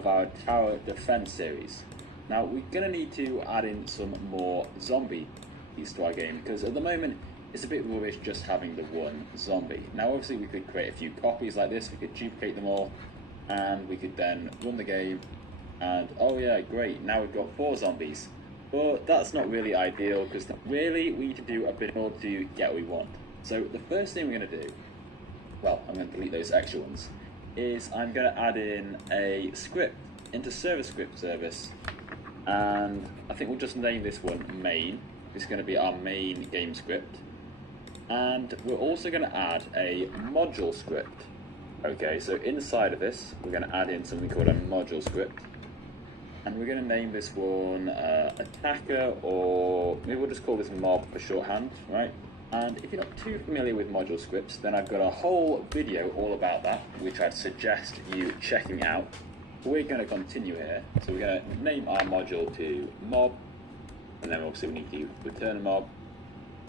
of our tower defense series. Now we're going to need to add in some more zombies to our game, because at the moment it's a bit rubbish just having the one zombie. Now obviously we could create a few copies like this, we could duplicate them all, and we could then run the game, and oh yeah, great, now we've got 4 zombies. But that's not really ideal, because really we need to do a bit more to get what we want. So the first thing we're going to do, well, I'm going to delete those extra ones, is I'm going to add in a script into server script service, and I think we'll just name this one main. It's going to be our main game script, and we're also going to add a module script. Okay, so inside of this we're going to add in something called a module script, and we're going to name this one attacker, or maybe we'll just call this mob for shorthand, right? And if you're not too familiar with module scripts, then I've got a whole video all about that, which I'd suggest you checking out. We're going to continue here, so we're going to name our module to mob, and then obviously we need to return a mob,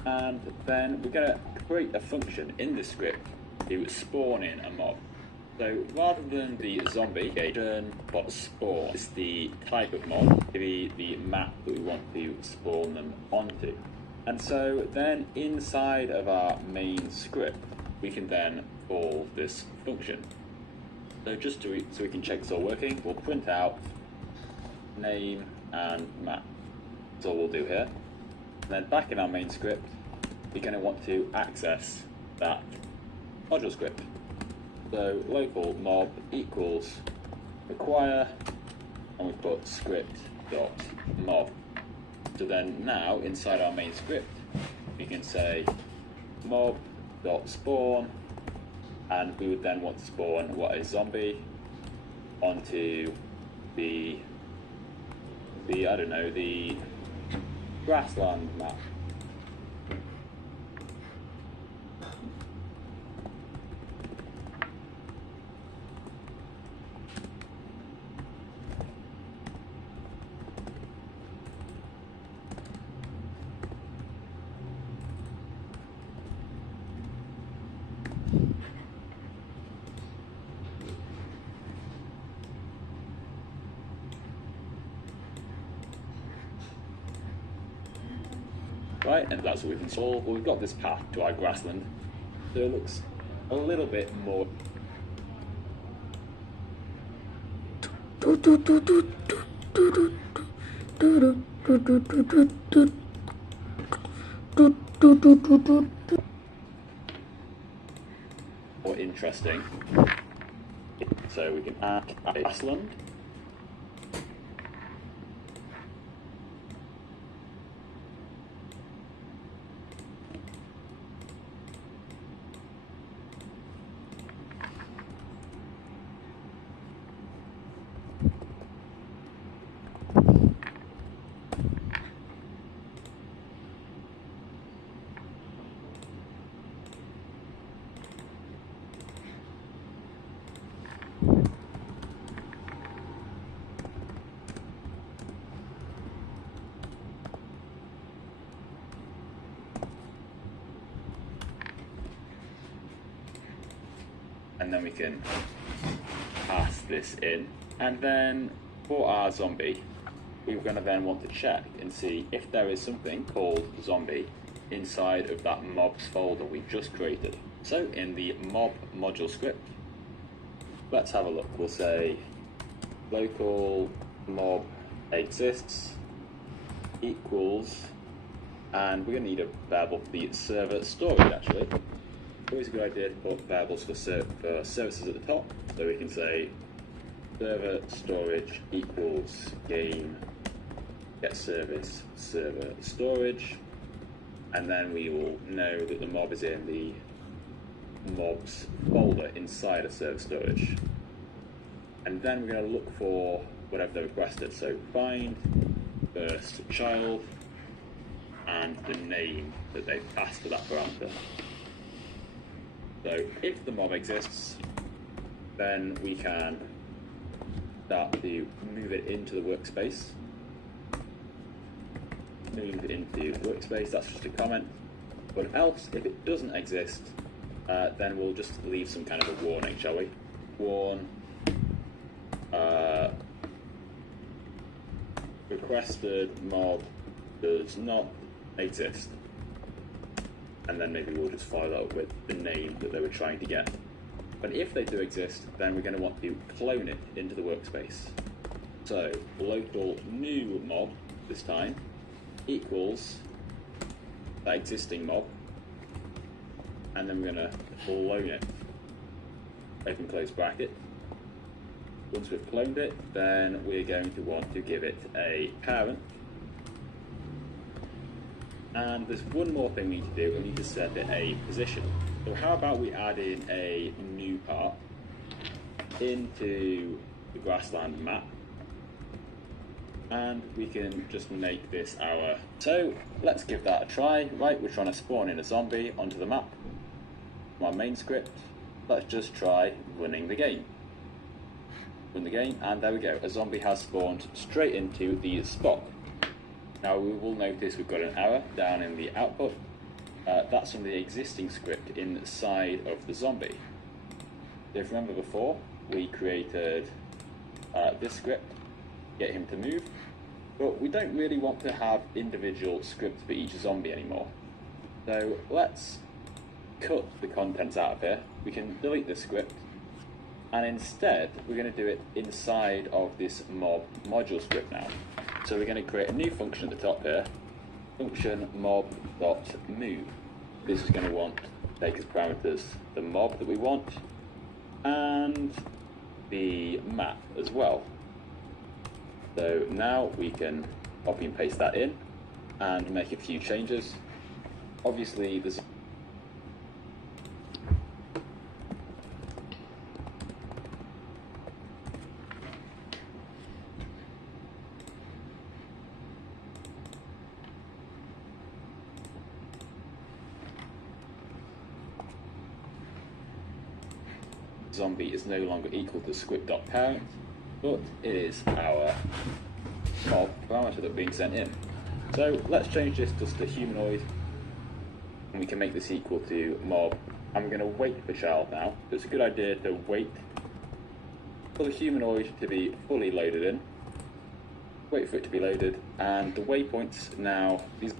and then we're going to create a function in this script to spawn in a mob. So rather than the zombie, spawn is the type of mob, maybe the map that we want to spawn them onto. And so then inside of our main script, we can then call this function. So just so we can check it's all working, we'll print out name and map. That's all we'll do here. And then back in our main script, we're going to want to access that module script. So local mob equals require, and we put script.mob. So then now inside our main script, we can say mob.spawn, and we would then want to spawn what is zombie onto the I don't know, the grassland map. Right, and that's what we can solve. Well, we've got this path to our grassland, so it looks a little bit more. More interesting. So we can add a grassland. And then we can pass this in, and then for our zombie we're going to then want to check and see if there is something called zombie inside of that mobs folder we just created. So in the mob module script, let's have a look. We'll say local mob exists equals, and we're going to need a variable for the server storage actually. Always a good idea to put variables for services at the top, so we can say server storage equals game get service server storage, and then we will know that the mob is in the mobs folder inside of server storage. And then we're going to look for whatever they requested, so find first child and the name that they've passed to that parameter. So if the mob exists, then we can start to move it into the workspace. Move it into workspace, that's just a comment. But else, if it doesn't exist, then we'll just leave some kind of a warning, shall we? Warn requested mob does not exist. And then maybe we'll just follow that up with the name that they were trying to get. But if they do exist, then we're going to want to clone it into the workspace. So local new mob this time equals that existing mob, and then we're going to clone it. Open close bracket. Once we've cloned it, then we're going to want to give it a parent. And there's one more thing we need to do. We need to set it a position. So how about we add in a new part into the grassland map, and we can just make this our... So let's give that a try. Right, we're trying to spawn in a zombie onto the map. My main script. Let's just try running the game. Run the game, and there we go. A zombie has spawned straight into the spot. Now we will notice we've got an error down in the output. That's from the existing script inside of the zombie. If you remember before, we created this script, get him to move, but we don't really want to have individual scripts for each zombie anymore. So let's cut the contents out of here. We can delete this script, and instead we're going to do it inside of this mob module script now. So we're going to create a new function at the top here, function mob.move. This is going to want to take as parameters the mob that we want and the map as well. So now we can copy and paste that in and make a few changes. Obviously there's zombie is no longer equal to script.parent, but it is our mob parameter that's being sent in. So let's change this just to humanoid, and we can make this equal to mob. And we're going to wait for child now. It's a good idea to wait for the humanoid to be fully loaded in. Wait for it to be loaded, and the waypoints now, these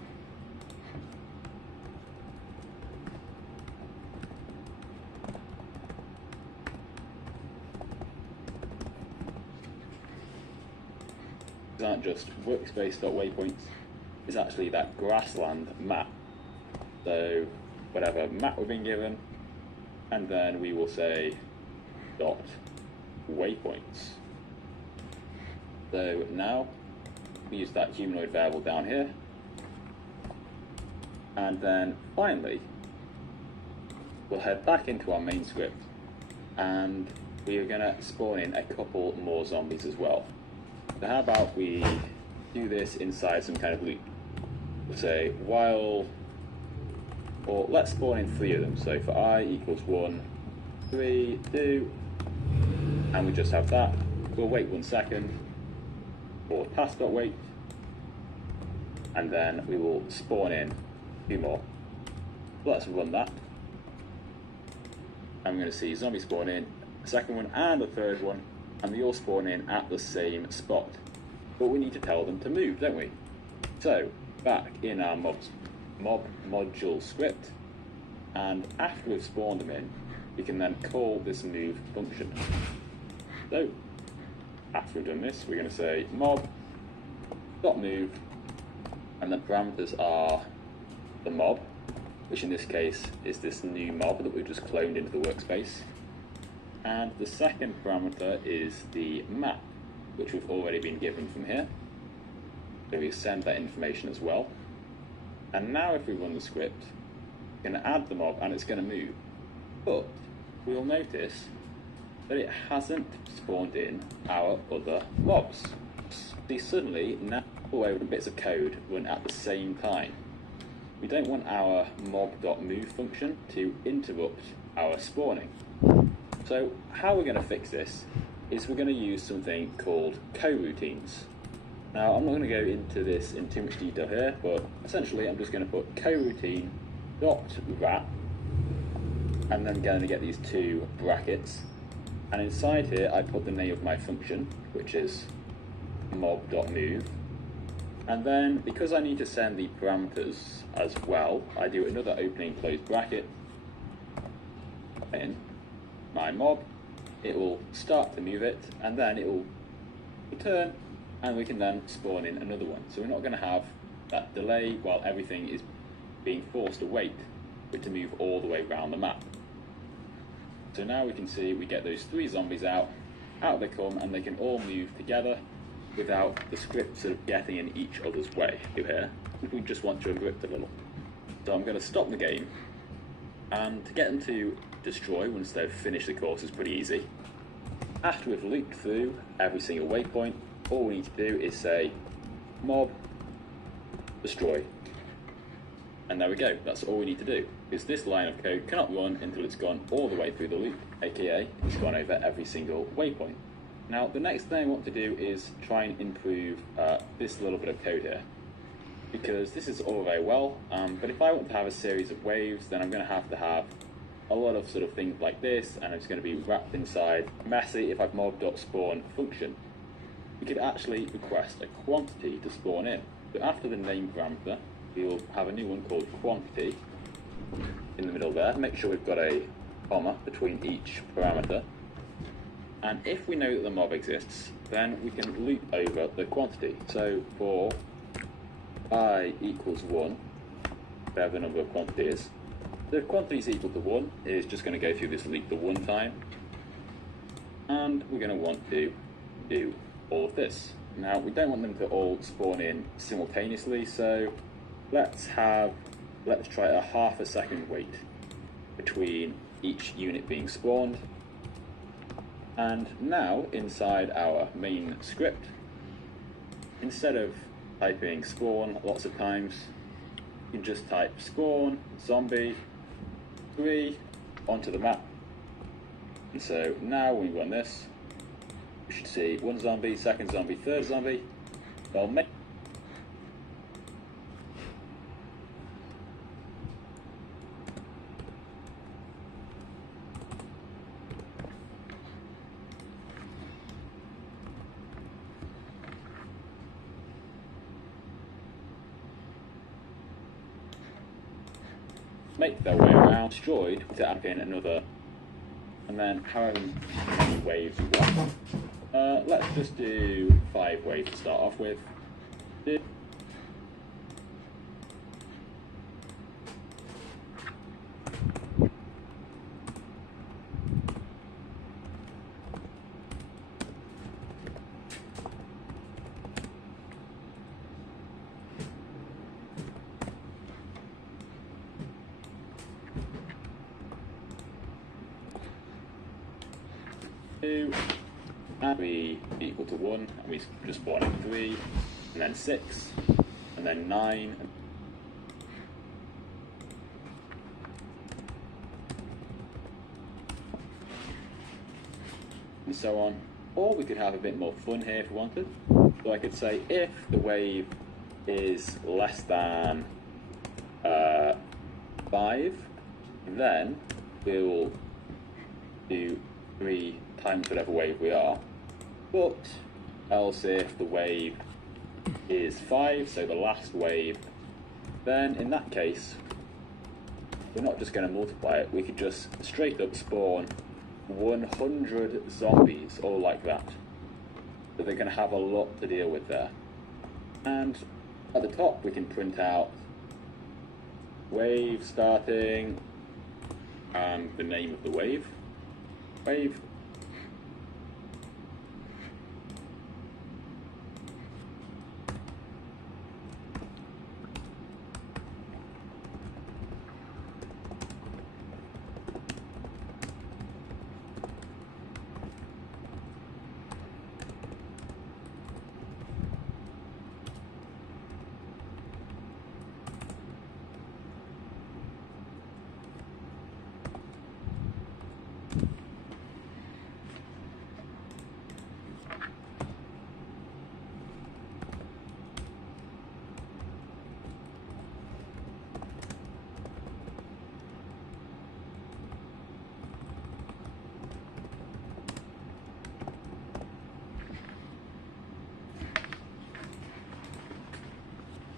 aren't just workspace.waypoints, it's actually that grassland map. So whatever map we've been given, and then we will say dot waypoints. So now we use that humanoid variable down here, and then finally we'll head back into our main script, and we are going to spawn in a couple more zombies as well. So how about we do this inside some kind of loop? We'll say while, or let's spawn in 3 of them. So for I equals 1, 3, 2, and we just have that. We'll wait 1 second, or pass.wait, and then we will spawn in 2 more. Let's run that. I'm going to see zombie spawn in, a second one and a third one, and they all spawn in at the same spot. But we need to tell them to move, don't we? So, back in our mob module script, and after we've spawned them in, we can then call this move function. So, after we've done this, we're going to say mob.move, and the parameters are the mob, which in this case is this new mob that we've just cloned into the workspace. And the second parameter is the map, which we've already been given from here. So we send that information as well. And now if we run the script, we're going to add the mob and it's going to move. But we'll notice that it hasn't spawned in our other mobs. See, suddenly now all over the bits of code run at the same time. We don't want our mob.move function to interrupt our spawning. So how we're going to fix this is we're going to use something called coroutines. Now I'm not going to go into this in too much detail here, but essentially I'm just going to put coroutine.wrap, and then going to get these 2 brackets, and inside here I put the name of my function, which is mob.move, And then, because I need to send the parameters as well, I do another opening close bracket in my mob. It will start to move it, and then it will return, and we can then spawn in another one. So we're not going to have that delay while everything is being forced to wait for it to move all the way around the map. So now we can see we get those 3 zombies out they come, and they can all move together without the script sort of getting in each other's way here. If we just want to encrypt a little. So I'm going to stop the game, and to get them to destroy once they've finished the course is pretty easy. After we've looped through every single waypoint, all we need to do is say mob destroy. And there we go, that's all we need to do. Because this line of code cannot run until it's gone all the way through the loop, aka it's gone over every single waypoint. Now the next thing I want to do is try and improve this little bit of code here. Because this is all very well, but if I want to have a series of waves, then I'm going to have a lot of sort of things like this, and it's going to be wrapped inside messy if I've mob.spawn function. We could actually request a quantity to spawn in. So after the name parameter, we'll have a new one called quantity in the middle there. Make sure we've got a comma between each parameter. And if we know that the mob exists, then we can loop over the quantity. So for I equals 1, whatever the number of quantity is, if quantity is equal to 1, it's just going to go through this loop the 1 time. And we're going to want to do all of this. Now, we don't want them to all spawn in simultaneously, so let's try a ½ second wait between each unit being spawned. And now, inside our main script, instead of typing spawn lots of times, you can just type spawn zombie 3 onto the map. And so now when we run this, we should see 1 zombie, 2nd zombie, 3rd zombie. They'll make their way around, destroyed, to add in another, and then however many waves we want. Let's just do 5 waves to start off with. And 3 equal to 1, and we just spawn in 3, and then 6, and then 9, and so on. Or we could have a bit more fun here if we wanted. So I could say if the wave is less than 5, then we'll do 3 times whatever wave we are. But else if the wave is 5, so the last wave, then in that case, we're not just going to multiply it, we could just straight up spawn 100 zombies, all like that. So they're going to have a lot to deal with there. And at the top we can print out wave starting and the name of the wave. Wave.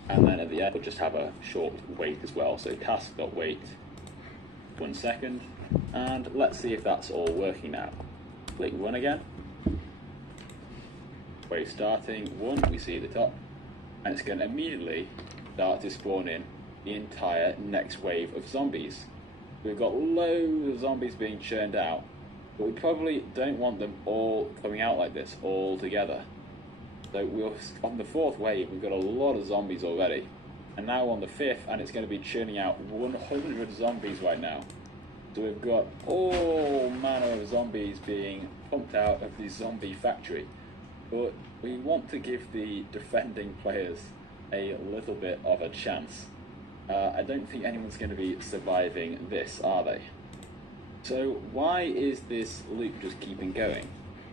and then at the end we'll just have a short wait as well. So task.wait 1 second, and let's see if that's all working now. Click run again. Wave starting 1, we see at the top, and it's going to immediately start to spawn in the entire next wave of zombies. We've got loads of zombies being churned out, but we probably don't want them all coming out like this, all together. So on the 4th wave, we've got a lot of zombies already, and now on the 5th, and it's going to be churning out 100 zombies right now. So we've got all manner of zombies being pumped out of the zombie factory, but we want to give the defending players a little bit of a chance. I don't think anyone's going to be surviving this, are they? So why is this loop just keeping going?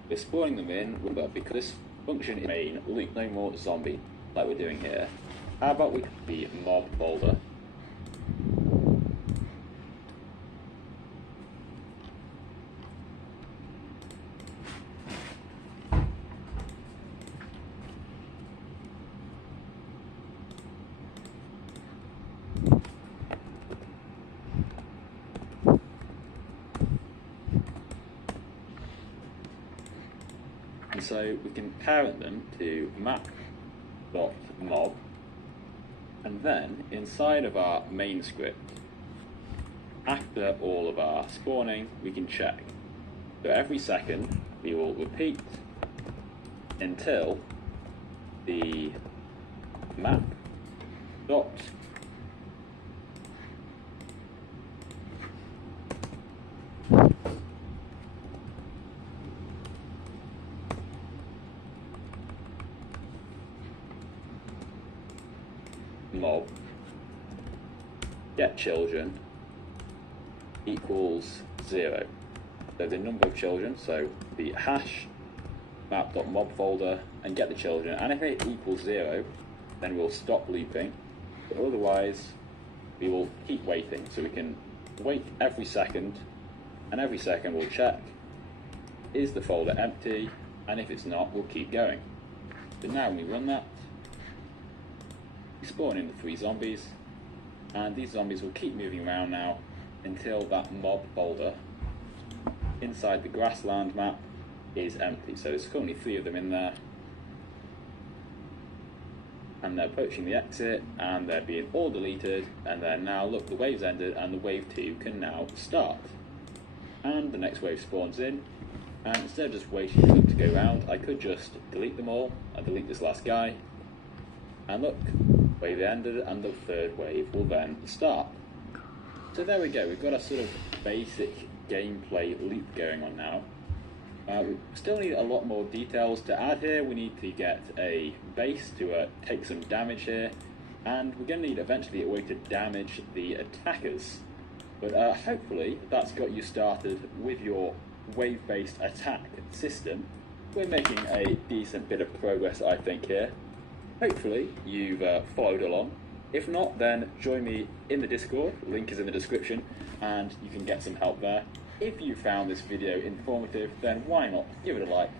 We're spawning them in, because this function is main loop, no more zombie, like we're doing here. How about we put the mob folder? And so we can parent them to map.mob, and then inside of our main script, after all of our spawning, we can check. So every second we will repeat until the map dot mob get children equals 0. So the number of children, so the hash map.mob folder and get the children, and if it equals 0, then we'll stop looping, but otherwise we will keep waiting. So we can wait every second, and every second we'll check, is the folder empty, and if it's not, we'll keep going. So now when we run that, we spawn in the 3 zombies, and these zombies will keep moving around now until that mob folder inside the grassland map is empty. So there's currently 3 of them in there, and they're approaching the exit, and they're being all deleted, and then now look, the wave's ended, and the wave 2 can now start. And the next wave spawns in, and instead of just waiting for them to go round, I could just delete them all, and delete this last guy, and look, wave ended, and the 3rd wave will then start. So there we go, we've got a sort of basic gameplay loop going on now. We still need a lot more details to add here. We need to get a base to take some damage here, and we're going to need eventually a way to damage the attackers. But hopefully that's got you started with your wave-based attack system. We're making a decent bit of progress, I think, here. Hopefully you've followed along. If not, then join me in the Discord, link is in the description, and you can get some help there. If you found this video informative, then why not give it a like.